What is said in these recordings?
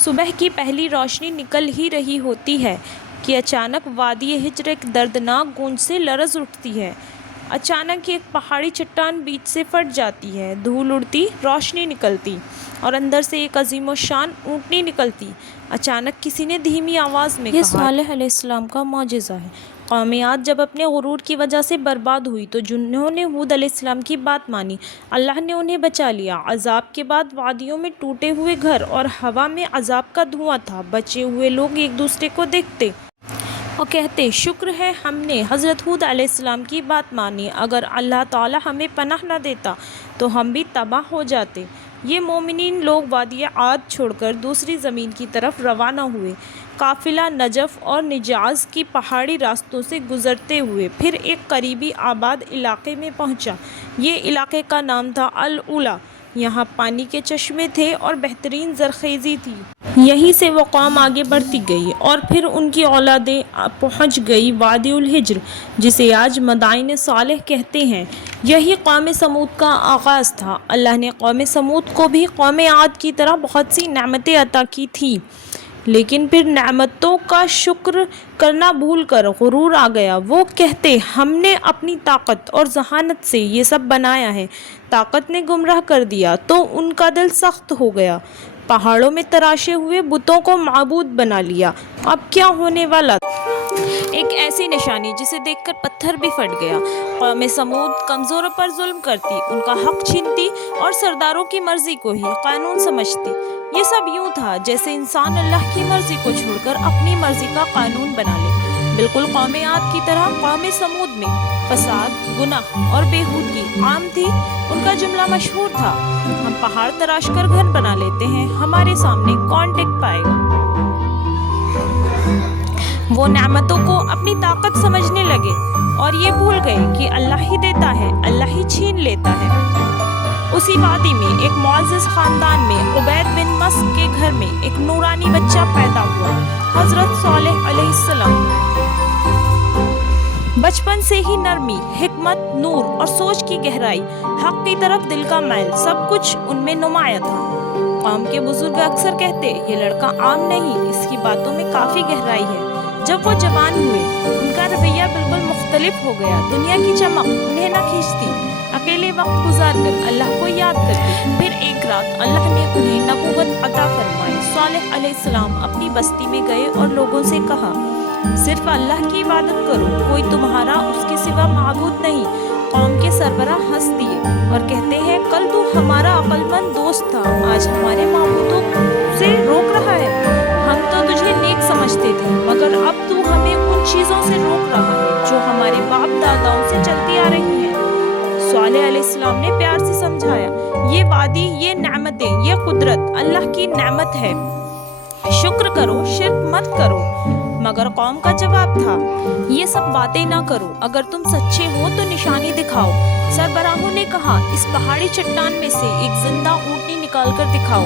صبح کی پہلی روشنی نکل ہی رہی ہوتی ہے کہ اچانک وادی ہجر ایک دردناک گونج سے لرز اٹھتی ہے۔ اچانک ایک پہاڑی چٹان بیچ سے پھٹ جاتی ہے، دھول اڑتی، روشنی نکلتی اور اندر سے ایک عظیم الشان اونٹنی نکلتی۔ اچانک کسی نے دھیمی آواز میں کہا، یہ صالح علیہ السلام کا معجزہ ہے۔ قوم عاد جب اپنے غرور کی وجہ سے برباد ہوئی تو جنہوں نے ہود علیہ السلام کی بات مانی، اللہ نے انہیں بچا لیا۔ عذاب کے بعد وادیوں میں ٹوٹے ہوئے گھر اور ہوا میں عذاب کا دھواں تھا۔ بچے ہوئے لوگ ایک دوسرے کو دیکھتے اور کہتے، شکر ہے ہم نے حضرت ہود علیہ السلام کی بات مانی، اگر اللہ تعالیٰ ہمیں پناہ نہ دیتا تو ہم بھی تباہ ہو جاتے۔ یہ مومنین لوگ وادی عاد چھوڑ کر دوسری زمین کی طرف روانہ ہوئے۔ قافلہ نجف اور نجاز کی پہاڑی راستوں سے گزرتے ہوئے پھر ایک قریبی آباد علاقے میں پہنچا۔ یہ علاقے کا نام تھا الاولیٰ۔ یہاں پانی کے چشمے تھے اور بہترین زرخیزی تھی۔ یہیں سے وہ قوم آگے بڑھتی گئی اور پھر ان کی اولادیں پہنچ گئی وادی الحجر، جسے آج مدائن صالح کہتے ہیں۔ یہی قوم سمود کا آغاز تھا۔ اللہ نے قوم سمود کو بھی قوم عاد کی طرح بہت سی نعمتیں عطا کی تھیں، لیکن پھر نعمتوں کا شکر کرنا بھول کر غرور آ گیا۔ وہ کہتے، ہم نے اپنی طاقت اور ذہانت سے یہ سب بنایا ہے۔ طاقت نے گمراہ کر دیا تو ان کا دل سخت ہو گیا، پہاڑوں میں تراشے ہوئے بتوں کو معبود بنا لیا۔ اب کیا ہونے والا تھا؟ ایک ایسی نشانی جسے دیکھ کر پتھر بھی پھٹ گیا۔ قوم سمود کمزوروں پر ظلم کرتی، ان کا حق چھینتی اور سرداروں کی مرضی کو ہی قانون سمجھتی۔ یہ سب یوں تھا جیسے انسان اللہ کی مرضی کو چھوڑ کر اپنی مرضی کا قانون بنا لے۔ بالکل قوم عاد کی طرح قوم سمود میں فساد، گناہ اور بےہودگی عام تھی۔ ان کا جملہ مشہور تھا، ہم پہاڑ تراش کر گھر بنا لیتے ہیں، ہمارے سامنے کون ٹک پائے گا؟ وہ نعمتوں کو اپنی طاقت سمجھنے لگے اور یہ بھول گئے کہ اللہ ہی دیتا ہے، اللہ ہی چھین لیتا ہے۔ اسی وادی میں ایک معزز خاندان میں عبید بن مسک کے گھر میں ایک نورانی بچہ پیدا ہوا، حضرت صالح علیہ السلام۔ بچپن سے ہی نرمی، حکمت، نور اور سوچ کی گہرائی، حق کی طرف دل کا میل، سب کچھ ان میں نمایاں تھا۔ قوم کے بزرگ اکثر کہتے، یہ لڑکا عام نہیں، اس کی باتوں میں کافی گہرائی ہے۔ جب وہ جوان ہوئے، ان کا رویہ بالکل مختلف ہو گیا۔ دنیا کی چمک انہیں نہ کھینچتی، اکیلے وقت گزار کر اللہ کو یاد کرتے۔ پھر ایک رات اللہ نے انہیں نبوت عطا فرمائی۔ صالح علیہ السلام اپنی بستی میں گئے اور لوگوں سے کہا، صرف اللہ کی عبادت کرو، کوئی تمہارا اس کے سوا معبود نہیں۔ قوم کے سربراہ ہنس دیے اور کہتے ہیں، کل تو ہمارا عقل مند دوست تھا، آج ہمارے معبودوں سے روک رہا ہے۔ ہم تو تجھے نیک سمجھتے تھے، مگر اب تو ہمیں ان چیزوں سے روک رہا ہے جو ہمارے باپ داداؤں سے چلتی آ رہی ہیں۔ صالح علیہ السلام نے پیار سے سمجھایا، یہ وادی، یہ نعمتیں، یہ قدرت اللہ کی نعمت ہے، شکر کرو، شرک مت کرو۔ مگر قوم کا جواب تھا، یہ سب باتیں نہ کرو، اگر تم سچے ہو تو نشانی دکھاؤ۔ سربراہوں نے کہا، اس پہاڑی چٹان میں سے ایک زندہ اونٹنی نکال کر دکھاؤ،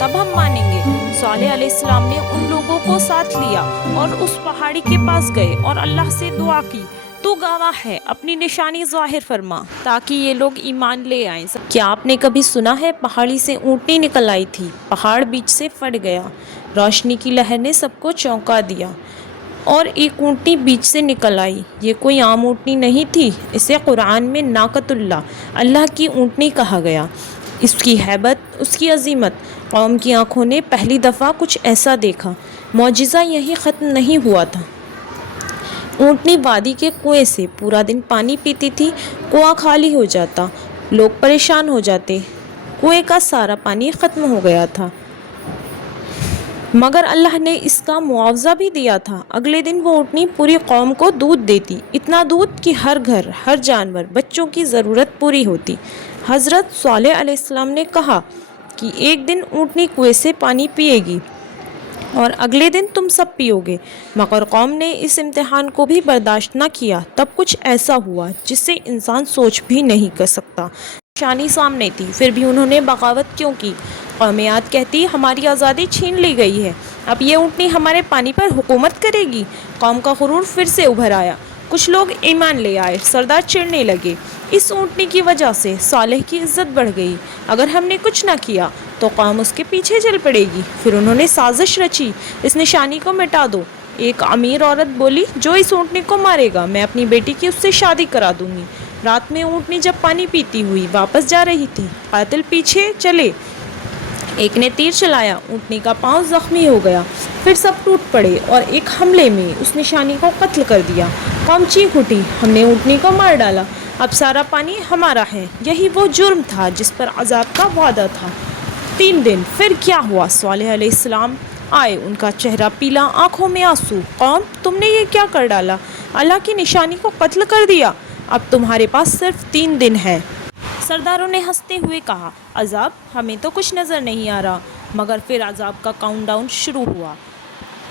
تب ہم مانیں گے۔ صالح علیہ السلام نے ان لوگوں کو ساتھ لیا اور اس پہاڑی کے پاس گئے اور اللہ سے دعا کی، تو گواہ ہے، اپنی نشانی ظاہر فرما تاکہ یہ لوگ ایمان لے آئیں۔ کیا آپ نے کبھی سنا ہے پہاڑی سے اونٹنی نکل آئی تھی، پہاڑ بیچ سے پھٹ گیا، روشنی کی لہر نے سب کو چونکا دیا اور ایک اونٹنی بیچ سے نکل آئی۔ یہ کوئی عام اونٹنی نہیں تھی، اسے قرآن میں ناقۃ اللہ، اللہ کی اونٹنی کہا گیا۔ اس کی ہیبت، اس کی عظمت، قوم کی آنکھوں نے پہلی دفعہ کچھ ایسا دیکھا۔ معجزہ یہیں ختم نہیں ہوا تھا۔ اونٹنی وادی کے کنویں سے پورا دن پانی پیتی تھی، کنواں خالی ہو جاتا، لوگ پریشان ہو جاتے، کنویں کا سارا پانی ختم ہو گیا تھا، مگر اللہ نے اس کا معاوضہ بھی دیا تھا۔ اگلے دن وہ اونٹنی پوری قوم کو دودھ دیتی، اتنا دودھ کہ ہر گھر، ہر جانور، بچوں کی ضرورت پوری ہوتی۔ حضرت صالح علیہ السلام نے کہا کہ ایک دن اونٹنی کنویں سے پانی پیے گی اور اگلے دن تم سب پیو گے، مگر قوم نے اس امتحان کو بھی برداشت نہ کیا۔ تب کچھ ایسا ہوا جس سے انسان سوچ بھی نہیں کر سکتا۔ نشانی سامنے تھی، پھر بھی انہوں نے بغاوت کیوں کی؟ قوم عاد کہتی، ہماری آزادی چھین لی گئی ہے، اب یہ اونٹنی ہمارے پانی پر حکومت کرے گی۔ قوم کا غرور پھر سے ابھر آیا۔ کچھ لوگ ایمان لے آئے۔ سردار چڑھنے لگے، اس اونٹنی کی وجہ سے صالح کی عزت بڑھ گئی، اگر ہم نے کچھ نہ کیا تو قوم اس کے پیچھے چل پڑے گی۔ پھر انہوں نے سازش رچی، اس نشانی کو مٹا دو۔ ایک امیر عورت بولی، جو اس اونٹنی کو مارے گا میں اپنی بیٹی کی اس سے شادی کرا دوں گی۔ رات میں اونٹنی جب پانی پیتی ہوئی واپس جا رہی تھی، قاتل پیچھے چلے، ایک نے تیر چلایا، اونٹنی کا پاؤں زخمی ہو گیا، پھر سب ٹوٹ پڑے اور ایک حملے میں اس نشانی کو قتل کر دیا۔ قوم چیخ اٹھی، ہم نے اونٹنی کو مار ڈالا، اب سارا پانی ہمارا ہے۔ یہی وہ جرم تھا جس پر عذاب کا وعدہ تھا۔ 3 دن پھر کیا ہوا؟ صالح علیہ السلام آئے، ان کا چہرہ پیلا، آنکھوں میں آنسو۔ قوم، تم نے یہ کیا کر ڈالا؟ اللہ کی نشانی کو قتل کر دیا۔ اب تمہارے پاس صرف 3 دن ہے۔ سرداروں نے ہنستے ہوئے کہا، عذاب؟ ہمیں تو کچھ نظر نہیں آ رہا۔ مگر پھر عذاب کا کاؤنٹ ڈاؤن شروع ہوا۔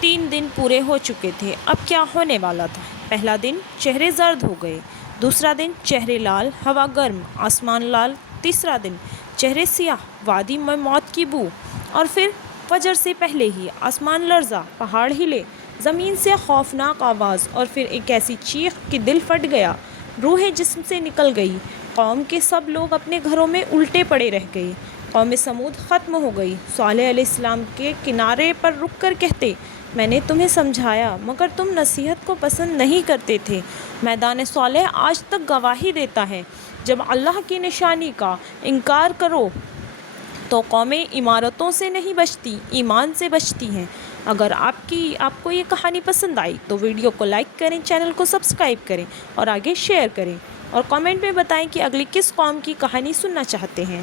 3 دن پورے ہو چکے تھے، اب کیا ہونے والا تھا؟ پہلا دن چہرے زرد ہو گئے، دوسرا دن چہرے لال، ہوا گرم، آسمان لال، تیسرا دن چہرے سیاہ، وادی میں موت کی بو، اور پھر فجر سے پہلے ہی آسمان لرزا، پہاڑ ہلے، زمین سے خوفناک آواز، اور پھر ایک ایسی چیخ کہ دل پھٹ گیا، روحیں جسم سے نکل گئی۔ قوم کے سب لوگ اپنے گھروں میں الٹے پڑے رہ گئے۔ قوم سمود ختم ہو گئی۔ صالح علیہ السلام کے کنارے پر رک کر کہتے، میں نے تمہیں سمجھایا مگر تم نصیحت کو پسند نہیں کرتے تھے۔ میدان صالح آج تک گواہی دیتا ہے، جب اللہ کی نشانی کا انکار کرو تو قومیں عمارتوں سے نہیں بچتی، ایمان سے بچتی ہیں۔ اگر آپ کو یہ کہانی پسند آئی تو ویڈیو کو لائک کریں، چینل کو سبسکرائب کریں اور آگے شیئر کریں، اور کامنٹ میں بتائیں کہ اگلی کس قوم کی کہانی سننا چاہتے ہیں۔